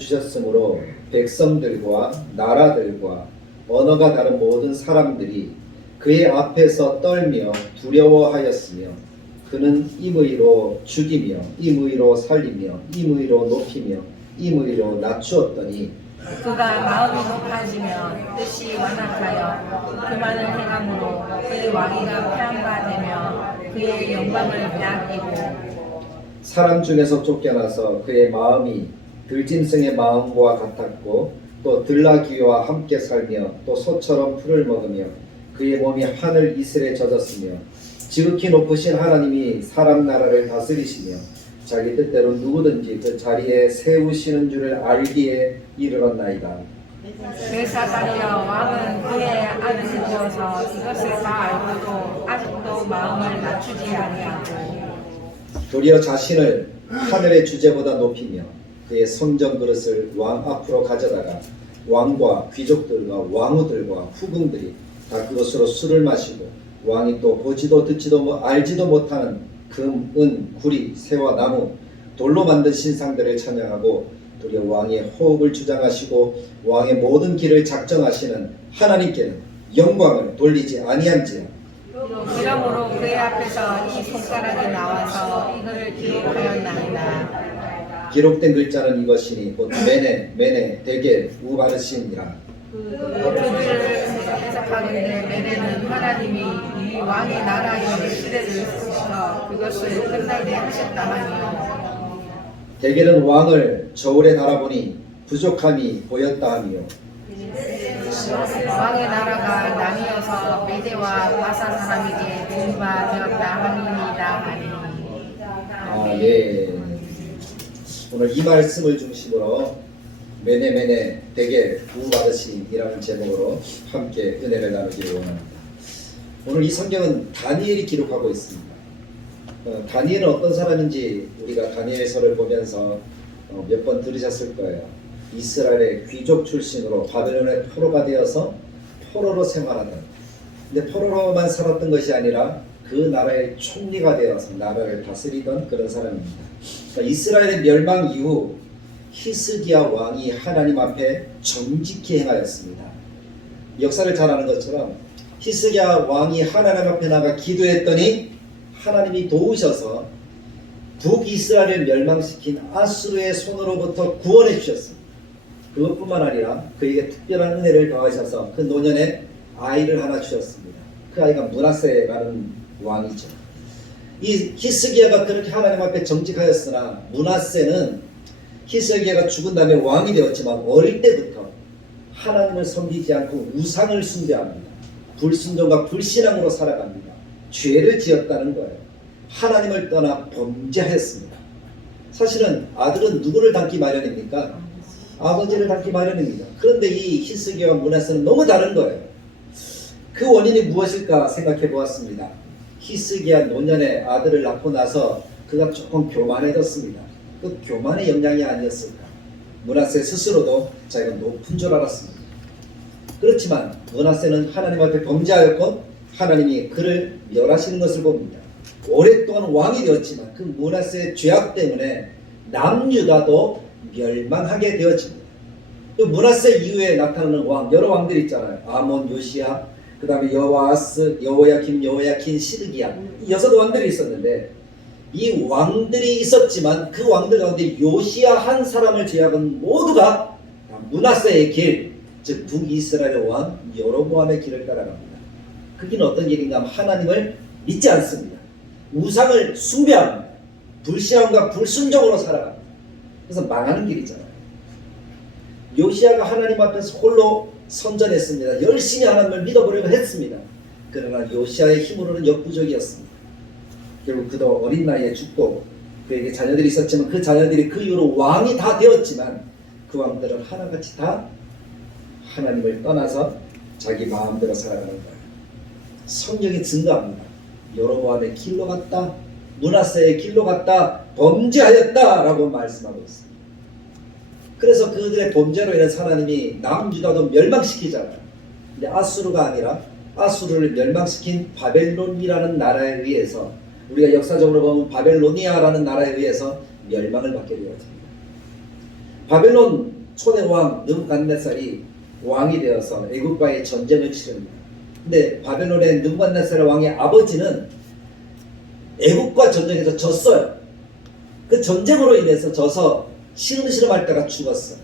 주셨으므로 백성들과 나라들과 언어가 다른 모든 사람들이 그의 앞에서 떨며 두려워하였으며 그는 임의로 죽이며 임의로 살리며 임의로 높이며 임의로 낮추었더니 그가 마음이 높아지며 뜻이 완악하여 그만을 행함으로 그의 왕위가 폐한바 되며 그의 영광을 빼앗기고 사람 중에서 쫓겨나서 그의 마음이 들짐승의 마음과 같았고 또 들나귀와 함께 살며 또 소처럼 풀을 먹으며 그의 몸이 하늘 이슬에 젖었으며 지극히 높으신 하나님이 사람 나라를 다스리시며 자기 뜻대로 누구든지 그 자리에 세우시는 줄을 알기에 이르렀나이다. 벨사살이여 왕은 그의 아들을 주어서 이것을 다 알고도 아직도 마음을 낮추지 아니하고 도리어 자신을 하늘의 주제보다 높이며 그의 성전 그릇을 왕 앞으로 가져다가 왕과 귀족들과 왕후들과 후궁들이 다 그것으로 술을 마시고 왕이 또 보지도 듣지도 알지도 못하는 금, 은, 구리, 새와 나무, 돌로 만든 신상들을 찬양하고 도리어 왕의 호흡을 주장하시고 왕의 모든 길을 작정하시는 하나님께는 영광을 돌리지 아니한지라. 이러므로 그의 앞에서 이 손가락이 나와서 이거를 기록하였나이다. 기록된 글자는 이것이니 곧 메네, 메네, 데겔, 우바르신이라. 그들을 해석하는데 메네는 하나님이 이 왕의 나라의 시대를 쓰셔 그것을 끝나게 하셨다 하니요. 데겔은 왕을 저울에 달아보니 부족함이 보였다 하며 왕의 나라가 나뉘어서 메대와 바사 사람에게 분바되었다 함이니이다 하니. 예. 오늘 이 말씀을 중심으로 메네 메네 데겔 우바르신이라는 제목으로 함께 은혜를 나누기를 원합니다. 오늘 이 성경은 다니엘이 기록하고 있습니다. 다니엘은 어떤 사람인지 우리가 다니엘서를 보면서 몇 번 들으셨을 거예요. 이스라엘의 귀족 출신으로 바벨론의 포로가 되어서 포로로 생활하던, 근데 포로로만 살았던 것이 아니라 그 나라의 총리가 되어서 나라를 다스리던 그런 사람입니다. 그러니까 이스라엘의 멸망 이후 히스기야 왕이 하나님 앞에 정직히 행하였습니다. 역사를 잘 아는 것처럼 히스기야 왕이 하나님 앞에 나가 기도했더니 하나님이 도우셔서 북이스라엘을 멸망시킨 아수르의 손으로부터 구원해 주셨습니다. 그것뿐만 아니라 그에게 특별한 은혜를 더하셔서 그 노년에 아이를 하나 주셨습니다. 그 아이가 므낫세라는 왕이죠. 이 히스기야가 그렇게 하나님 앞에 정직하였으나 므낫세는 히스기야가 죽은 다음에 왕이 되었지만 어릴 때부터 하나님을 섬기지 않고 우상을 숭배합니다. 불순종과 불신앙으로 살아갑니다. 죄를 지었다는 거예요. 하나님을 떠나 범죄했습니다. 사실은 아들은 누구를 닮기 마련입니까? 아버지를 닮기 마련입니다. 그런데 이 히스기야와 므낫세는 너무 다른 거예요. 그 원인이 무엇일까 생각해 보았습니다. 히스기야 노년에 아들을 낳고 나서 그가 조금 교만해졌습니다. 그 교만의 영향이 아니었을까. 므낫세 스스로도 자기가 높은 줄 알았습니다. 그렇지만 므낫세는 하나님 앞에 범죄하였고 하나님이 그를 멸하시는 것을 봅니다. 오랫동안 왕이 되었지만 그 므낫세의 죄악 때문에 남유다도 멸망하게 되어집니다. 또 므낫세 이후에 나타나는 왕, 여러 왕들이 있잖아요. 아몬, 요시야, 그 다음에 여호아스, 여호야김, 여호야킨, 시드기야, 이 6 왕들이 있었는데 이 왕들이 있었지만 그 왕들 가운데 요시야 한 사람을 제외하고는 모두가 므낫세의 길, 즉 북이스라엘의 왕 여로보암의 길을 따라갑니다. 그 길은 어떤 길인가 하면 하나님을 믿지 않습니다. 우상을 숭배합니다. 불신앙과 불순종으로 살아갑니다. 그래서 망하는 길이잖아요. 요시야가 하나님 앞에서 홀로 선전했습니다. 열심히 하나님을 믿어보려고 했습니다. 그러나 요시야의 힘으로는 역부족이었습니다. 결국 그도 어린 나이에 죽고 그에게 자녀들이 있었지만 그 자녀들이 그 이후로 왕이 다 되었지만 그 왕들은 하나같이 다 하나님을 떠나서 자기 마음대로 살아가는 거예요. 성경이 증거합니다. 여로보암의 길로 갔다, 므낫세의 길로 갔다, 범죄하였다 라고 말씀하고 있습니다. 그래서 그들의 범죄로 인해서 하나님이 남유다도 멸망시키잖아요. 근데 아수르가 아니라 아수르를 멸망시킨 바벨론이라는 나라에 의해서, 우리가 역사적으로 보면 바벨로니아라는 나라에 의해서 멸망을 받게 되어집니다. 바벨론 초대 왕 느부갓네살이 왕이 되어서 애국과의 전쟁을 치릅니다. 근데 바벨론의 느부갓네살 왕의 아버지는 애국과 전쟁에서 졌어요. 그 전쟁으로 인해서 져서 시름시름 앓다가 죽었어요.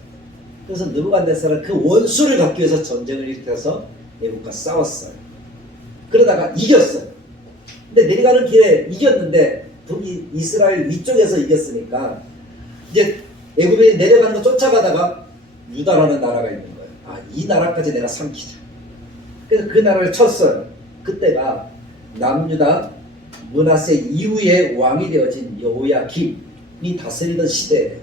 그래서 느부갓네살은 그 원수를 갚기 위해서 전쟁을 일으켜서 애국과 싸웠어요. 그러다가 이겼어요. 근데 내려가는 길에 이겼는데 북이 이스라엘 위쪽에서 이겼으니까 이제 애굽에 내려가는 거 쫓아가다가 유다라는 나라가 있는 거예요. 아, 이 나라까지 내가 삼키자. 그래서 그 나라를 쳤어요. 그때가 남유다 므낫세 이후에 왕이 되어진 여호야김이 다스리던 시대예요.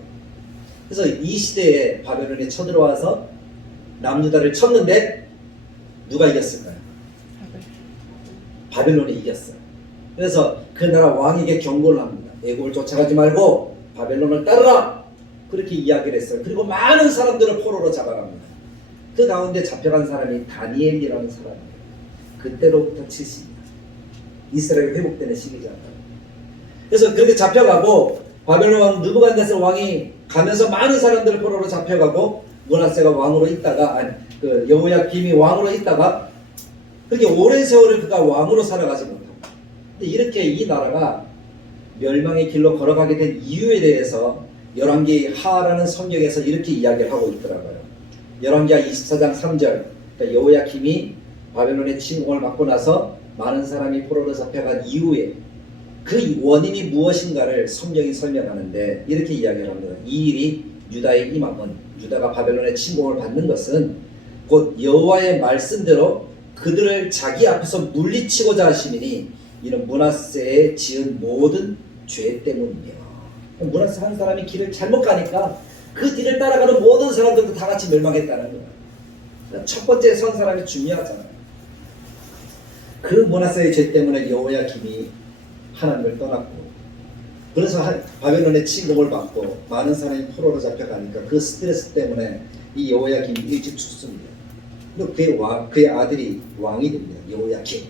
그래서 이 시대에 바벨론이 쳐들어와서 남유다를 쳤는데 누가 이겼을까요? 바벨론이 이겼어요. 그래서 그 나라 왕에게 경고를 합니다. 애굽을 쫓아가지 말고 바벨론을 따르라. 그렇게 이야기를 했어요. 그리고 많은 사람들을 포로로 잡아갑니다. 그 가운데 잡혀간 사람이 다니엘이라는 사람이에요. 그때로부터 70년 이스라엘 회복되는 시기잖아요. 그래서 그렇게 잡혀가고 바벨론 왕 느부갓네살 왕이 가면서 많은 사람들을 포로로 잡혀가고 므낫세가 왕으로 있다가 여호야김이 왕으로 있다가 그렇게 오랜 세월을 그가 왕으로 살아가지 못합니다. 근데 이렇게 이 나라가 멸망의 길로 걸어가게 된 이유에 대해서 열왕기 하라는 성경에서 이렇게 이야기를 하고 있더라고요. 열왕기하 24장 3절 그러니까 여호야김이 바벨론의 침공을 받고 나서 많은 사람이 포로로 잡혀간 이후에 그 원인이 무엇인가를 성경이 설명하는데 이렇게 이야기를 합니다. 이 일이 유다에 임함은 유다가 바벨론의 침공을 받는 것은 곧 여호와의 말씀대로 그들을 자기 앞에서 물리치고자 하심이니 이는 므낫세에 지은 모든 죄 때문이며 므낫세 한 사람이 길을 잘못 가니까 그 뒤를 따라가는 모든 사람들도 다 같이 멸망했다는 거예요. 그러니까 첫 번째 선 사람이 중요하잖아요. 그 므낫세의 죄 때문에 여호야김이 하나님을 떠났고 그래서 바벨론의 침공을 받고 많은 사람이 포로로 잡혀가니까 그 스트레스 때문에 이 여호야김이 일찍 죽습니다. 그의 아들이 왕이 됩니다. 여호야김.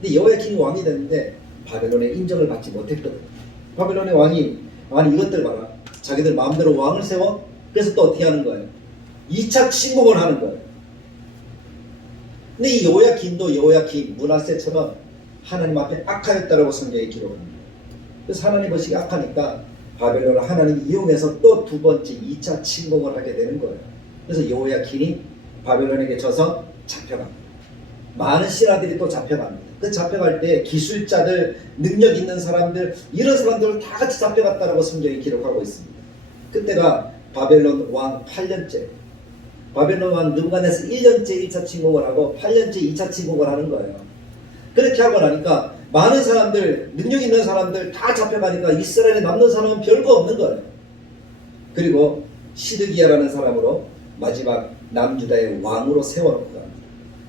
근데 여호야김이 왕이 됐는데 바벨론의 인정을 받지 못했거든요. 바벨론의 왕이 아니 이것들 봐라. 자기들 마음대로 왕을 세워. 그래서 또 어떻게 하는 거예요? 2차 침공을 하는 거예요. 근데 이 여호야김도 여호야김 므낫세처럼 하나님 앞에 악하였다라고 성경에 기록합니다. 그래서 하나님 보시기 악하니까 바벨론을 하나님이 이용해서 또 두 번째 2차 침공을 하게 되는 거예요. 그래서 여호야김이 바벨론에게 져서 잡혀갑니다. 많은 신하들이 또 잡혀갑니다. 그 잡혀갈 때 기술자들, 능력 있는 사람들 이런 사람들을 다 같이 잡혀갔다라고 성경이 기록하고 있습니다. 그때가 바벨론 왕 8년째 바벨론 왕 느부갓네살 1년째 1차 침공을 하고 8년째 2차 침공을 하는 거예요. 그렇게 하고 나니까 많은 사람들, 능력 있는 사람들 다 잡혀가니까 이스라엘에 남는 사람은 별거 없는 거예요. 그리고 시드기야라는 사람으로 마지막 남유다의 왕으로 세워놓고 갑니다.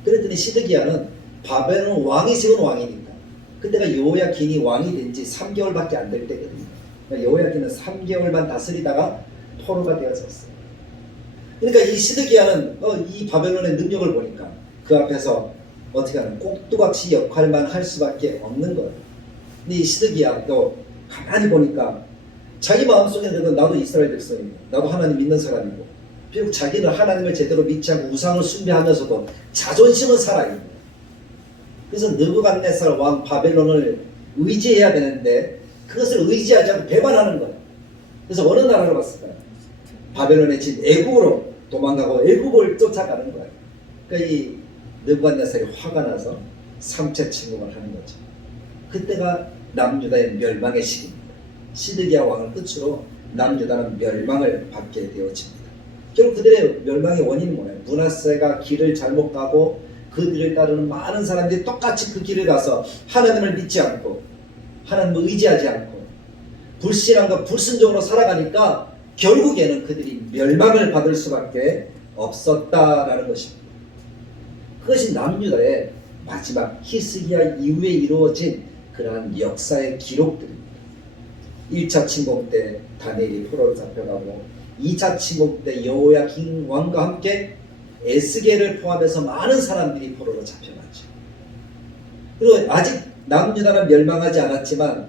그랬더니 시드기야는 바벨론 왕이 세운 왕이니까 그때가 여호야김이 왕이 된 지 3개월밖에 안 될 때거든요. 그러니까 여호야김은 3개월만 다스리다가 포로가 되어졌어요. 그러니까 이 시드기야는 이 바벨론의 능력을 보니까 그 앞에서 어떻게 하는 꼭두각시 역할만 할 수밖에 없는 거예요. 근데 이 시드기야도 가만히 보니까 자기 마음속에는 나도 이스라엘 백성이고 나도 하나님 믿는 사람이고 비록 자기는 하나님을 제대로 믿지 않고 우상을 숭배하면서도 자존심은 살아있는 거예요. 그래서 느부갓네살 왕 바벨론을 의지해야 되는데 그것을 의지하지 않고 배반하는 거예요. 그래서 어느 나라로 갔을까요? 바벨론의 진 애굽으로 도망가고 애굽을 쫓아가는 거예요. 그러니까 이 느부갓네살이 화가 나서 3차 침공을 하는 거죠. 그때가 남유다의 멸망의 시기입니다. 시드기야 왕을 끝으로 남유다는 멸망을 받게 되어집니다. 결국 그들의 멸망의 원인은 뭐예요? 므낫세가 길을 잘못 가고 그 길을 따르는 많은 사람들이 똑같이 그 길을 가서 하나님을 믿지 않고 하나님을 의지하지 않고 불신앙과 불순종으로 살아가니까 결국에는 그들이 멸망을 받을 수밖에 없었다라는 것입니다. 그것이 남유다의 마지막 히스기야 이후에 이루어진 그러한 역사의 기록들입니다. 1차 침공 때 다니엘이 포로로 잡혀가고 2차 침공 때 여호야김 왕과 함께 에스겔을 포함해서 많은 사람들이 포로로 잡혀갔죠. 그리고 아직 남유다는 멸망하지 않았지만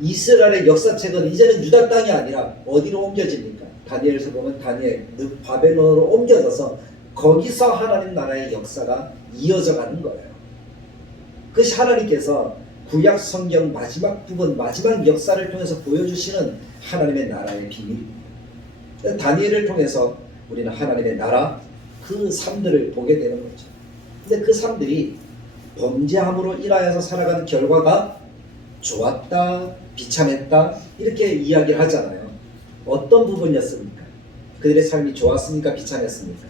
이스라엘의 역사책은 이제는 유다 땅이 아니라 어디로 옮겨집니까? 다니엘에서 보면 다니엘 바벨론으로 옮겨져서 거기서 하나님 나라의 역사가 이어져 가는 거예요. 그것이 하나님께서 구약 성경 마지막 부분, 마지막 역사를 통해서 보여주시는 하나님의 나라의 비밀입니다. 다니엘을 통해서 우리는 하나님의 나라 그 삶들을 보게 되는 거죠. 근데 그 삶들이 범죄함으로 인하여서 살아가는 결과가 좋았다, 비참했다 이렇게 이야기를 하잖아요. 어떤 부분이었습니까? 그들의 삶이 좋았습니까? 비참했습니까?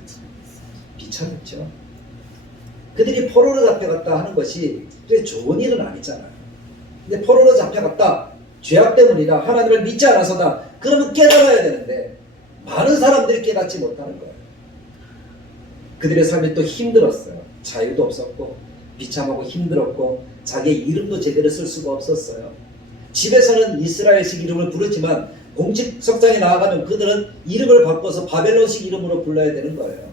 비참했죠. 그들이 포로로 잡혀갔다 하는 것이 그게 좋은 일은 아니잖아요. 근데 포로로 잡혀갔다, 죄악 때문이다, 하나님을 믿지 않아서다, 그러면 깨달아야 되는데 많은 사람들이 깨닫지 못하는 거예요. 그들의 삶이 또 힘들었어요. 자유도 없었고 비참하고 힘들었고 자기의 이름도 제대로 쓸 수가 없었어요. 집에서는 이스라엘식 이름을 부르지만 공직석상에 나아가면 그들은 이름을 바꿔서 바벨론식 이름으로 불러야 되는 거예요.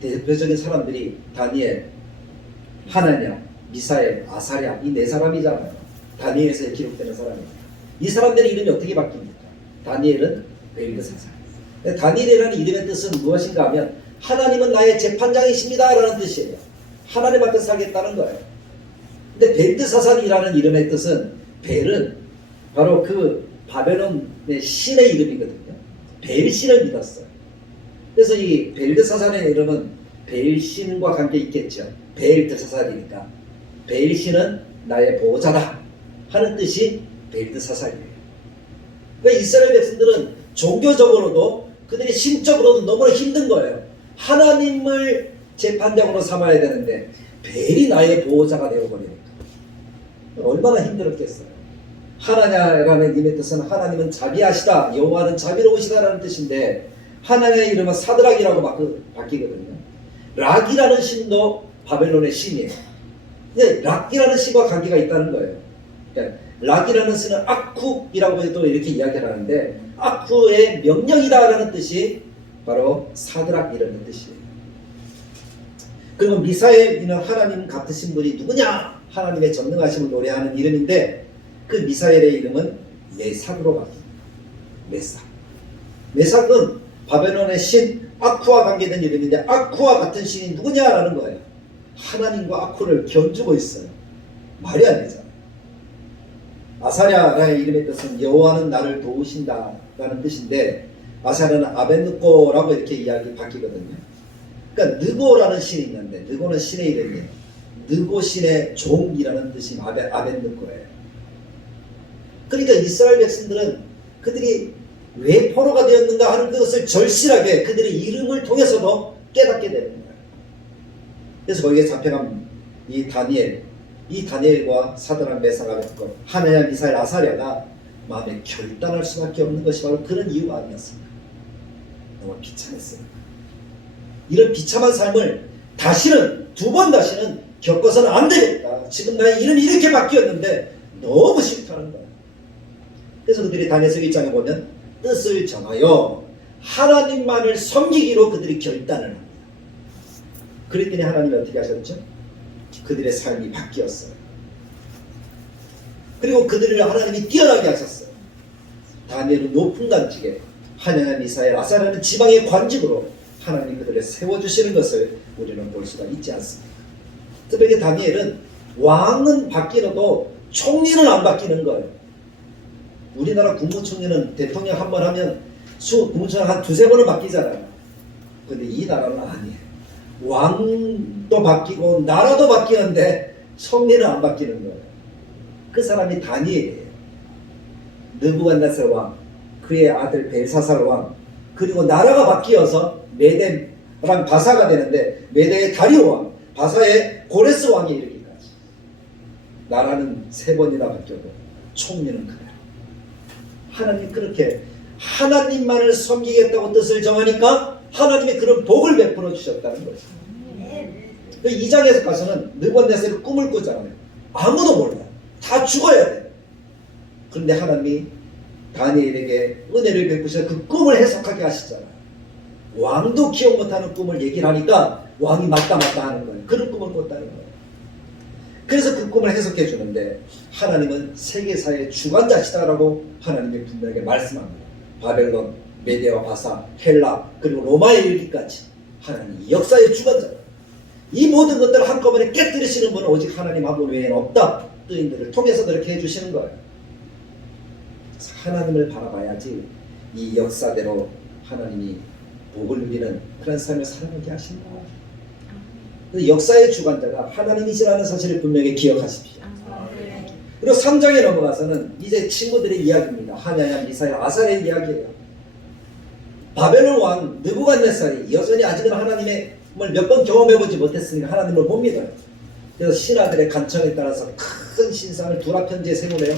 대표적인 사람들이 다니엘, 하나냐, 미사엘, 아사랴 이 네 사람이잖아요. 다니엘에서 기록되는 사람입니다. 이 사람들의 이름이 어떻게 바뀝니까? 다니엘은 벨드사살. 다니엘이라는 이름의 뜻은 무엇인가 하면 하나님은 나의 재판장이십니다 라는 뜻이에요. 하나님 앞에 살겠다는 거예요. 근데 벨드사살이라는 이름의 뜻은 벨은 바로 그 바벨론의 신의 이름이거든요. 벨신을 믿었어요. 그래서 이 벨드사살의 이름은 벨신과 관계 있겠죠. 벨드사살이니까 벨신은 나의 보호자다 하는 뜻이 벨드사살이에요. 그러니까 이스라엘 백성들은 종교적으로도 그들이 심적으로도 너무나 힘든 거예요. 하나님을 재판장으로 삼아야 되는데 벨이 나의 보호자가 되어버리니까 얼마나 힘들었겠어요. 하나냐라는 이름의 뜻은 하나님은 자비하시다, 여호와는 자비로우시다라는 뜻인데 하나냐의 이름은 사드락이라고 바뀌거든요. 락이라는 신도 바벨론의 신이에요. 근데 락이라는 신과 관계가 있다는 거예요. 그러니까 락이라는 신은 아쿠이라고 해도 이렇게 이야기를 하는데 아쿠의 명령이다라는 뜻이 바로 사드락이라는 뜻이에요. 그리고 미사엘이는 하나님 같으신 분이 누구냐? 하나님의 전능하심을 노래하는 이름인데 그 미사엘의 이름은 메삭으로 바뀝니다. 메삭. 메삭은 바벨론의 신 아쿠와 관계된 이름인데 아쿠와 같은 신이 누구냐라는 거예요. 하나님과 아쿠를 견주고 있어요. 말이 안 되잖아요. 아사랴라의 이름의 뜻은 여호와는 나를 도우신다라는 뜻인데 아사랴는 아벤느고라고 이렇게 이야기 바뀌거든요. 그러니까 느고라는 신이 있는데 느고는 신의 이름이에요. 느고 신의 종이라는 뜻이 아벤느고예요. 그러니까 이스라엘 백성들은 그들이 왜 포로가 되었는가 하는 것을 절실하게 그들의 이름을 통해서도 깨닫게 되는 거예요. 그래서 거기에 잡혀간 이 다니엘과 사드락, 메삭, 아벤느고, 하나냐, 미사엘, 아사랴가 마음에 결단할 수밖에 없는 것이 바로 그런 이유가 아니었습니까? 너무 비참했습니다. 이런 비참한 삶을 두 번 다시는 겪어서는 안 되겠다. 지금 나의 이름이 이렇게 바뀌었는데 너무 싫다는 거예요. 그래서 그들이 다니엘서 1장에 보면 뜻을 정하여 하나님만을 섬기기로 그들이 결단을 합니다. 그랬더니 하나님이 어떻게 하셨죠? 그들의 삶이 바뀌었어요. 그리고 그들을 하나님이 뛰어나게 하셨어요. 다니엘은 높은 관직에, 하나냐, 미사엘, 아사랴는 지방의 관직으로 하나님이 그들을 세워주시는 것을 우리는 볼 수가 있지 않습니다. 특별히 다니엘은 왕은 바뀌어도 총리는 안 바뀌는 거예요. 우리나라 국무총리는 대통령 한 번 하면 국무총리 한 두세 번은 바뀌잖아요. 근데 이 나라는 아니에요. 왕도 바뀌고 나라도 바뀌는데 총리는 안 바뀌는 거예요. 그 사람이 다니엘이에요. 느부갓네살 왕, 그의 아들 벨사살 왕, 그리고 나라가 바뀌어서 메데랑 바사가 되는데 메데의 다리오 왕, 바사의 고레스 왕이 이르기까지 나라는 3번이나 바뀌어도 총리는 그대로. 하나님 그렇게 하나님만을 섬기겠다고 뜻을 정하니까 하나님이 그런 복을 베풀어 주셨다는 거죠. 2장에서 가서는 느부갓네살이 꿈을 꾸잖아요. 아무도 몰라요. 다 죽어야 돼. 그런데 하나님이 다니엘에게 은혜를 베푸셔서 그 꿈을 해석하게 하시잖아요. 왕도 기억 못하는 꿈을 얘기를 하니까 왕이 맞다 하는 거예요. 그런 꿈을 꿨다는 거예요. 그래서 그 꿈을 해석해 주는데 하나님은 세계사의 주관자시다라고 하나님이 분명하게 말씀합니다. 바벨론, 메데와 바사, 헬라 그리고 로마에 이르기까지 하나님이 역사의 주관자. 이 모든 것들을 한꺼번에 깨뜨리시는 분은 오직 하나님 한 분 외에는 없다. 뜨인들을 통해서 그렇게 해주시는 거예요. 그래서 하나님을 바라봐야지 이 역사대로 하나님이 복을 누리는 그런 삶을 살아가게 하신다. 역사의 주관자가 하나님이시라는 사실을 분명히 기억하십시오. 그리고 3장에 넘어가서는 이제 친구들의 이야기입니다. 하냐냐, 미사야, 아살의 이야기예요. 바벨론 왕 느부갓네살이 여전히 아직은 하나님의 몇 번 경험해보지 못했으니까 하나님을 못 믿어요. 그래서 신하들의 간청에 따라서 큰 신상을 두라편지에 세우네요.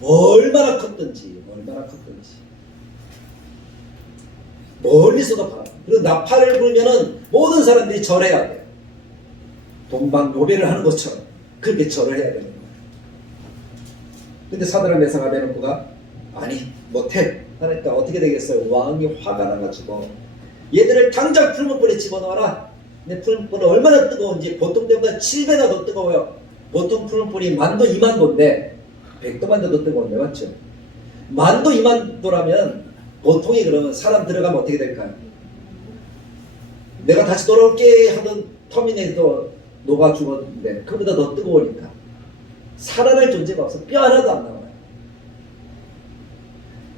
얼마나 컸든지 멀리서도 바라. 그리고 나팔을 불면은 모든 사람들이 절해야 돼요. 동방 노래를 하는 것처럼 그렇게 절을 해야 되는 거예요. 근데 사드락 메삭 아베노고가 아니 못해 하니까 어떻게 되겠어요? 왕이 화가 나가지고 얘들을 당장 풀무불에 집어넣어라. 근데 풀무불은 얼마나 뜨거운지 보통 때보다 7배나 더 뜨거워요. 보통 풀무불이 10,000도 20,000도인데 100도만 더 뜨거운데 맞죠? 10,000도 20,000도라면 보통이 그러면 사람 들어가면 어떻게 될까요? 내가 다시 돌아올게 하던 터미네이터 녹아 죽었는데 그보다 더 뜨거우니까 살아날 존재가 없어. 뼈 하나도 안 나와요.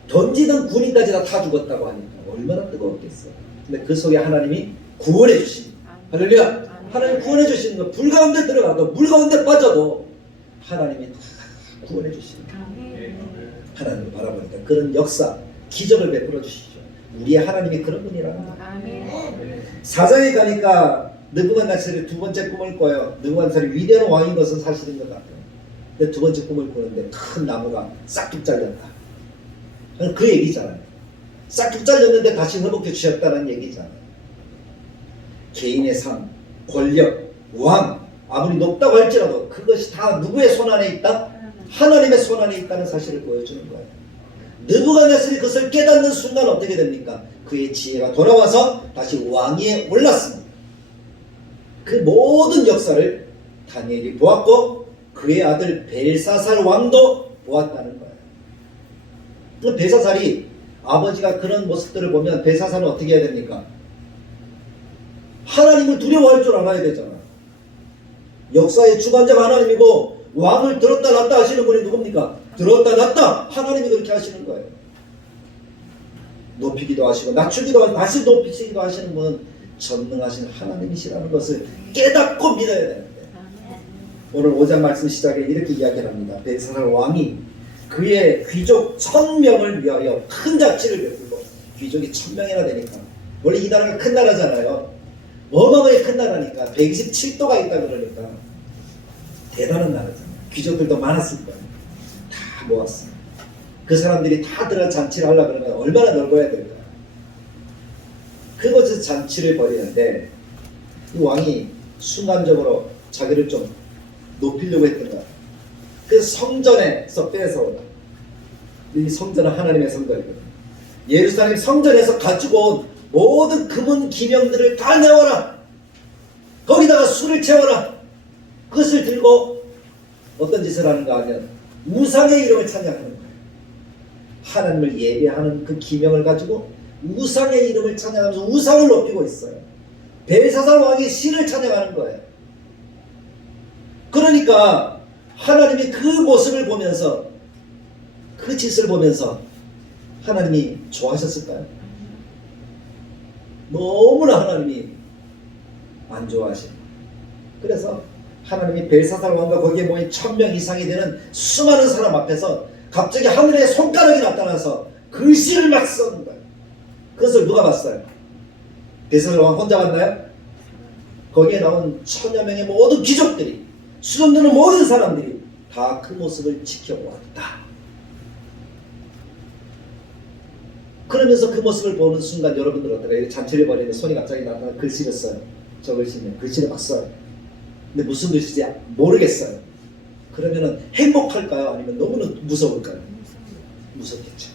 던지던 군인까지 다 타 죽었다고 하니까 얼마나 뜨거웠겠어요. 근데 그 속에 하나님이 구원해 주십니다. 할렐루야. 하나님 구원해 주시는 거. 불 가운데 들어가도 물 가운데 빠져도 하나님이 다 구원해 주십니다. 하나님을 바라보니까 그런 역사 기적을 베풀어 주시죠. 우리의 하나님이 그런 분이라는 거예요. 4장에 가니까 느부갓네살이 두 번째 꿈을 꿔요. 느부갓네살이 위대한 왕인 것은 사실인 것 같아요. 근데 두 번째 꿈을 꾸는데 큰 나무가 싹둑 잘렸다. 그 얘기잖아요. 싹둑 잘렸는데 다시 회복해 주셨다는 얘기잖아요. 개인의 삶, 권력, 왕 아무리 높다고 할지라도 그것이 다 누구의 손안에 있다? 하나님의 손안에 있다는 사실을 보여주는 거예요. 느부갓네살이 그것을 깨닫는 순간 어떻게 됩니까? 그의 지혜가 돌아와서 다시 왕위에 올랐습니다. 그 모든 역사를 다니엘이 보았고 그의 아들 벨사살 왕도 보았다는 거예요. 그 벨사살이 아버지가 그런 모습들을 보면 벨사살은 어떻게 해야 됩니까? 하나님을 두려워할 줄 알아야 되잖아. 역사의 주관자가 하나님이고 왕을 들었다 놨다 하시는 분이 누굽니까? 들었다 놨다 하나님이 그렇게 하시는 거예요. 높이기도 하시고 낮추기도 하시고 다시 높이시기도 하시는 분은 전능하신 하나님이시라는 것을 깨닫고 믿어야 되는데 오늘 5장 말씀 시작에 이렇게 이야기를 합니다. 벨사살 왕이 그의 귀족 1,000명을 위하여 큰 자치를 베풀고 귀족이 1,000명이나 되니까 원래 이 나라가 큰 나라잖아요. 어마어마하게 큰 나라니까 127도가 있다 그러니까 대단한 나라잖아요. 귀족들도 많았을 거예요. 다 모았어요. 그 사람들이 다 들어 잔치를 하려고 그러면 얼마나 넓어야 될까요? 그곳에서 잔치를 벌이는데 이 왕이 순간적으로 자기를 좀 높이려고 했던 거야. 그래서 성전에서 빼서오라. 이 성전은 하나님의 성전이거든요. 예루살렘 성전에서 가지고 온 모든 금은 기명들을 다 내어라. 거기다가 술을 채워라. 그것을 들고 어떤 짓을 하는가 하면 우상의 이름을 찬양하는 거예요. 하나님을 예배하는 그 기명을 가지고 우상의 이름을 찬양하면서 우상을 높이고 있어요. 벨사살 왕이 신을 찬양하는 거예요. 그러니까 하나님이 그 모습을 보면서 그 짓을 보면서 하나님이 좋아하셨을까요? 너무나 하나님이 안 좋아하시는 거예요. 그래서 하나님이 벨사살 왕과 거기에 모인 1,000명 이상이 되는 수많은 사람 앞에서 갑자기 하늘에 손가락이 나타나서 글씨를 막 써는 거예요. 그것을 누가 봤어요? 벨사살 왕 혼자 봤나요? 거기에 나온 1,000여 명의 모든 귀족들이 수종드는 모든 사람들이 다 그 모습을 지켜보았다. 그러면서 그 모습을 보는 순간 여러분들 어떨까요? 잔치를 벌이는데 손이 갑자기 나타나 글씨를 써요. 저 글씨는 글씨를 막 써요. 근데 무슨 글씨인지 모르겠어요. 그러면은 행복할까요? 아니면 너무나 무서울까요? 무섭겠죠.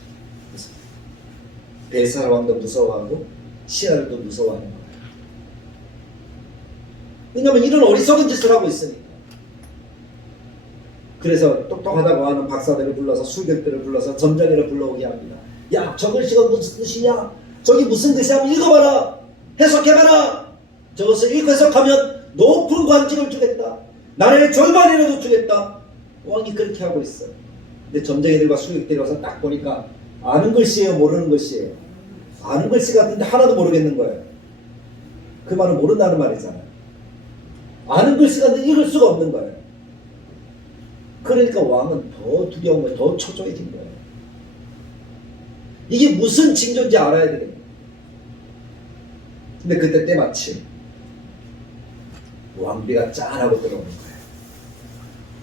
벨사살 왕도 무서워하고 신하들도 무서워하는 거예요. 왜냐하면 이런 어리석은 짓을 하고 있으니까. 그래서 똑똑하다고 하는 박사들을 불러서 수객들을 불러서 점쟁이를 불러오게 합니다. 야, 저 글씨가 무슨 뜻이냐? 저기 무슨 뜻이야? 한번 읽어봐라. 해석해봐라. 저것을 읽고 해석하면 높은 관직을 주겠다. 나라의 절반이라도 주겠다. 왕이 그렇게 하고 있어. 근데 점쟁이들과 수익들이 와서 딱 보니까 아는 글씨예요, 모르는 글씨예요? 아는 글씨 같은데 하나도 모르겠는 거예요. 그 말은 모른다는 말이잖아요. 아는 글씨 같은데 읽을 수가 없는 거예요. 그러니까 왕은 더 두려운 거예요. 더 초조해진 거예요. 이게 무슨 징조인지 알아야 되겠네요. 근데 그때 때마침 왕비가 짠하고 들어오는 거예요.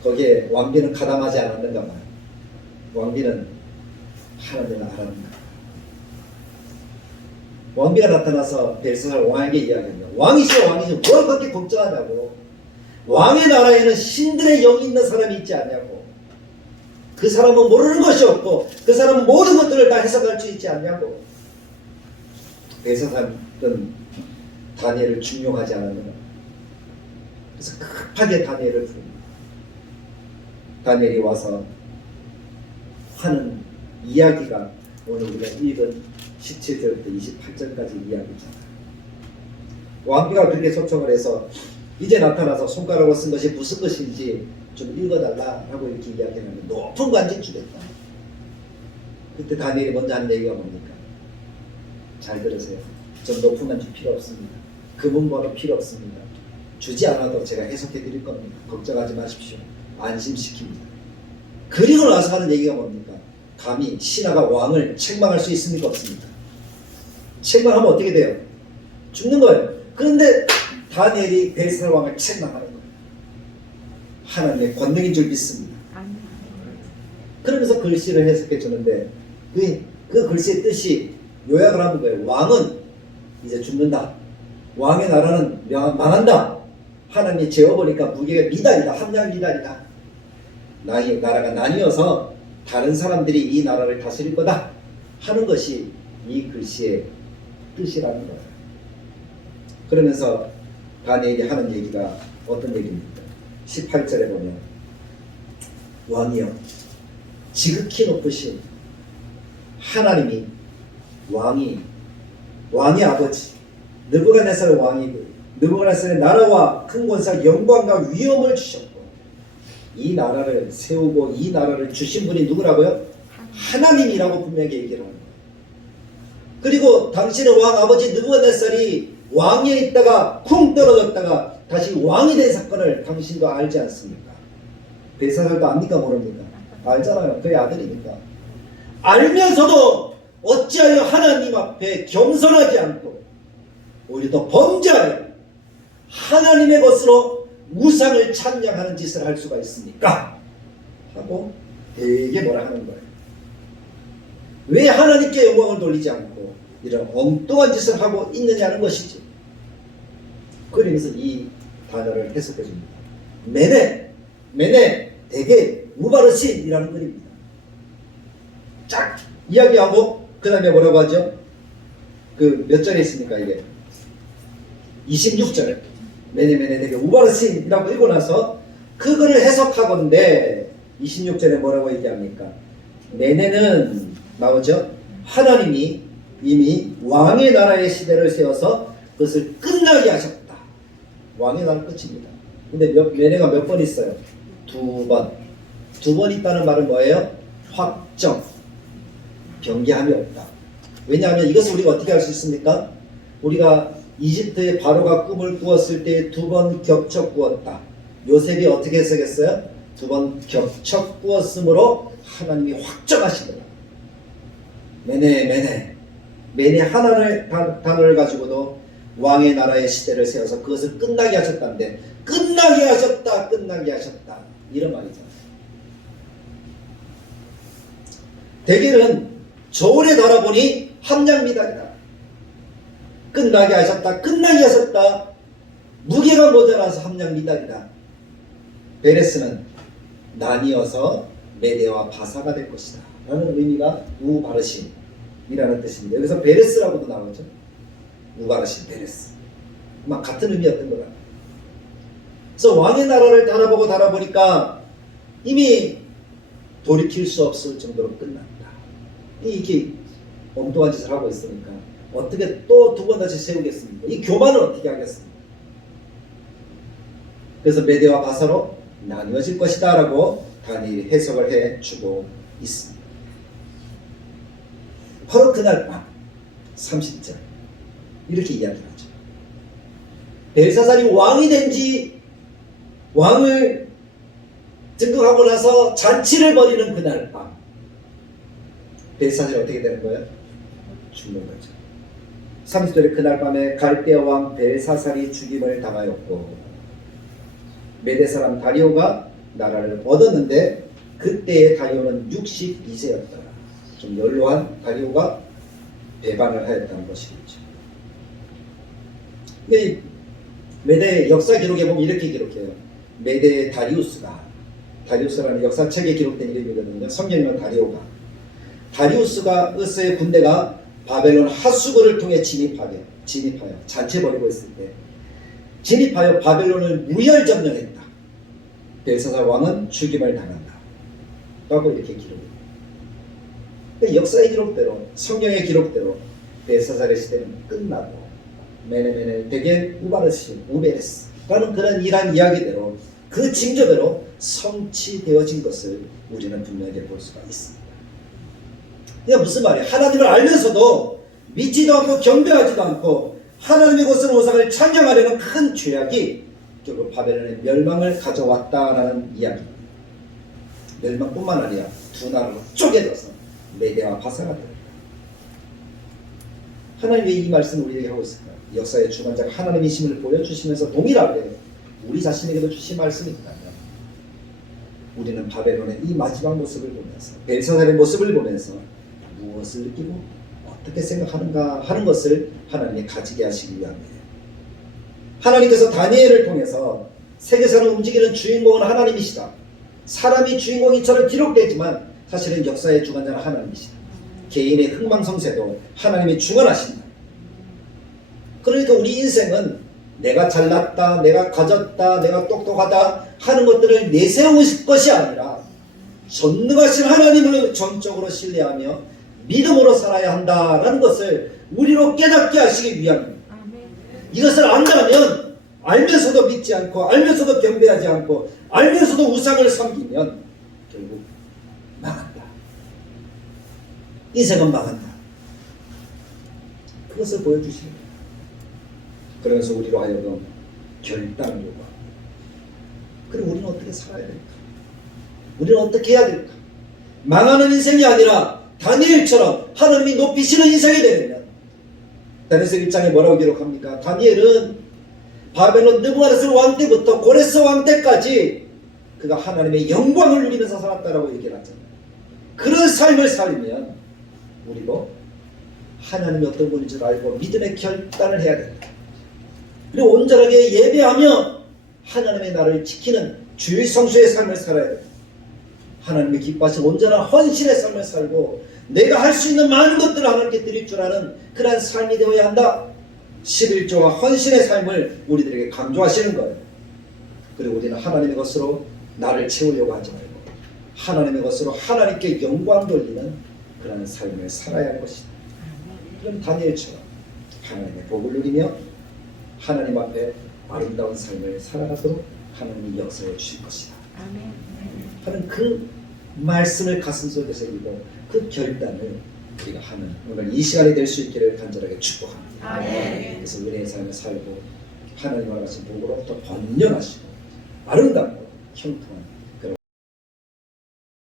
거기에 왕비는 가담하지 않았는가 봐요. 왕비는 하나님을 알았는가 봐요. 왕비가 나타나서 벨사살 왕에게 이야기합니다. 왕이시여 왕이시여 뭘 그렇게 걱정하냐고. 왕의 나라에는 신들의 영이 있는 사람이 있지 않냐고. 그 사람은 모르는 것이 없고 그 사람은 모든 것들을 다 해석할 수 있지 않냐고. 벨사살은 다니엘을 중용하지 않았는가. 그래서 급하게 다니엘을 부릅니다. 다니엘이 와서 하는 이야기가 오늘 우리가 읽은 17절부터 28절까지 이야기잖아요. 왕비가 그렇게 초청을 해서 이제 나타나서 손가락으로 쓴 것이 무슨 것인지 좀 읽어달라 하고 이렇게 이야기하면 높은 관직 주겠다. 그때 다니엘이 먼저 하는 얘기가 뭡니까? 잘 들으세요. 좀 높은 관직 필요 없습니다. 금은번호 필요 없습니다. 주지 않아도 제가 해석해 드릴 겁니다. 걱정하지 마십시오. 안심시킵니다. 그리고 나서 하는 얘기가 뭡니까? 감히 신하가 왕을 책망할 수 있습니까? 없습니까? 책망하면 어떻게 돼요? 죽는 거예요. 그런데 다니엘이 벨사살 왕을 책망하는 거예요. 하나님의 권능인 줄 믿습니다. 그러면서 글씨를 해석해 주는데 그 글씨의 뜻이 요약을 하는 거예요. 왕은 이제 죽는다. 왕의 나라는 망한다. 하나님이 재워보니까 무게가 미달이다. 함량 미달이다. 나라가 나뉘어서 다른 사람들이 이 나라를 다스릴 거다 하는 것이 이 글씨의 뜻이라는 거예요. 그러면서 다니엘이 하는 얘기가 어떤 얘기입니까? 18절에 보면 왕이여 지극히 높으신 하나님이 왕의 아버지 느부갓네살 왕이 느부갓네살의 나라와 큰 권세 영광과 위엄을 주셨고 이 나라를 세우고 이 나라를 주신 분이 누구라고요? 하나님이라고 분명히 얘기를 하는 거예요. 그리고 당신의 왕 아버지 느부갓네살이 왕위에 있다가 쿵 떨어졌다가 다시 왕이 된 사건을 당신도 알지 않습니까? 벨사살도 압니까 모릅니까? 알잖아요. 그의 아들이니까. 알면서도 어찌하여 하나님 앞에 겸손하지 않고 오히려 더 범죄하여 하나님의 것으로 우상을 찬양하는 짓을 할 수가 있습니까? 하고 되게 뭐라 하는 거예요. 왜 하나님께 영광을 돌리지 않고 이런 엉뚱한 짓을 하고 있느냐는 것이지. 그러면서 이 단어를 해석해 줍니다. 메네 대개 우바르신이라는 글입니다. 쫙 이야기하고 그 다음에 뭐라고 하죠? 그 몇 절에 있습니까 이게? 26절 메네 대개 우바르신이라고 읽고 나서 그거를 해석하건대 26절에 뭐라고 얘기합니까? 메네는 나오죠? 하나님이 이미 왕의 나라의 시대를 세워서 그것을 끝나게 하셨다. 왕의 나라 끝입니다. 근데 메네가 몇 번 있어요? 두 번. 두 번 있다는 말은 뭐예요? 확정. 변개함이 없다. 왜냐하면 이것을 우리가 어떻게 할 수 있습니까? 우리가 이집트의 바로가 꿈을 꾸었을 때 두 번 겹쳐 꾸었다. 요셉이 어떻게 해석했어요? 두 번 겹쳐 꾸었으므로 하나님이 확정하신 거예요. 메네 하나를 단어를 가지고도 왕의 나라의 시대를 세워서 그것을 끝나게 하셨다는데 끝나게 하셨다 이런 말이잖아요. 대개는 저울에 달아보니 함량미달이다. 끝나게 하셨다 무게가 모자라서 함량미달이다. 베레스는 나뉘어서 메대와 바사가 될 것이다 라는 의미가 우바르신이라는 뜻입니다. 여기서 베레스라고도 나오죠. 우바르신, 베레스. 막 같은 의미였던 것 같아요. 그래서 왕의 나라를 달아보니까 이미 돌이킬 수 없을 정도로 끝났다. 이게 엉뚱한 짓을 하고 있으니까 어떻게 또 두 번 다시 세우겠습니까? 이 교만을 어떻게 하겠습니까? 그래서 메대와 바사로 나뉘어질 것이다 라고 다니엘이 해석을 해주고 있습니다. 바로 그날 밤 30절 이렇게 이야기하죠. 벨사살이 왕이 된지 왕을 등극하고 나서 잔치를 벌이는 그날 밤 벨사살이 어떻게 되는 거예요? 죽는 거죠. 30절에 그날 밤에 갈대아 왕 벨사살이 죽임을 당하였고 메대 사람 다리오가 나라를 얻었는데 그때의 다리오는 62세였더라. 좀 연로한 다리오가 배반을 하였다는 것이겠죠. 근데 메대 역사 기록에 보면 이렇게 기록해요. 메대의 다리우스라는 역사책에 기록된 이름이거든요. 성경에는 다리우스가 으스의 군대가 바벨론 하수구를 통해 진입하여 잔치 벌이고 있을 때 진입하여 바벨론을 무혈점령했다. 벨사살 왕은 죽임을 당한다. 라고 이렇게 기록해요. 역사의 기록대로 성경의 기록대로 벨사살의 시대는 끝나고 메네메네 데겔 우베레스라는 그런 이러한 이야기대로 그 징조대로 성취되어진 것을 우리는 분명하게 볼 수가 있습니다. 이게 무슨 말이에요? 하나님을 알면서도 믿지도 않고 경배하지도 않고 하나님의 것을 우상을 찬양하려는 큰 죄악이 결국 바벨론의 멸망을 가져왔다라는 이야기입니다. 멸망뿐만 아니라 두 나라로 쪼개져서 메대와 바사가 됩니다. 하나님 왜 이 말씀을 우리에게 하고 있을까요? 역사의 주관자가 하나님이심을 보여주시면서 동일하게 우리 자신에게도 주신 말씀이니까요. 우리는 바벨론의 이 마지막 모습을 보면서 벨사살의 모습을 보면서 무엇을 느끼고 어떻게 생각하는가 하는 것을 하나님이 가지게 하시기 위함이에요. 하나님께서 다니엘을 통해서 세계사를 움직이는 주인공은 하나님이시다. 사람이 주인공이처럼 기록되지만 사실은 역사의 주관자는 하나님이시다. 개인의 흥망성쇠도 하나님이 주관하신다. 그러니까 우리 인생은 내가 잘났다, 내가 가졌다, 내가 똑똑하다 하는 것들을 내세우실 것이 아니라 전능하신 하나님을 전적으로 신뢰하며 믿음으로 살아야 한다라는 것을 우리로 깨닫게 하시기 위함입니다. 이것을 안다면 알면서도 믿지 않고 알면서도 경배하지 않고 알면서도 우상을 섬기면 결국 망한다. 인생은 망한다. 그것을 보여주시는 거예요. 그러면서 우리로 하여금 결단을 요구합니다. 그럼 우리는 어떻게 살아야 될까? 우리는 어떻게 해야 될까? 망하는 인생이 아니라 다니엘처럼 하나님이 높이시는 인생이 되려면 다니엘서 1장에 뭐라고 기록합니까? 다니엘은 바벨론 느부갓네살 왕 때부터 고레스 왕 때까지 그가 하나님의 영광을 누리면서 살았다라고 얘기를 하잖아요. 그런 삶을 살면 우리도 하나님이 어떤 분인 줄 알고 믿음의 결단을 해야 된다. 그리고 온전하게 예배하며 하나님의 나라를 지키는 주의 성수의 삶을 살아야 된다. 하나님의 기뻐하신 온전한 헌신의 삶을 살고 내가 할 수 있는 많은 것들을 하나님께 드릴 줄 아는 그러한 삶이 되어야 한다. 11조와 헌신의 삶을 우리들에게 강조하시는 거예요. 그리고 우리는 하나님의 것으로 나를 채우려고 하지 말고 하나님의 것으로 하나님께 영광 돌리는 그런 삶을 살아야 할 것이다. 그럼 다니엘처럼 하나님의 복을 누리며 하나님 앞에 아름다운 삶을 살아가도록 하나님이 역사해 주실 것이다 하는 그 말씀을 가슴속에 새기고 그 결단을 우리가 하는 오늘 이 시간이 될 수 있기를 간절하게 축복합니다. 그래서 은혜의 삶을 살고 하나님과 같이 복으로 또 번영하시고 아름답고 형통한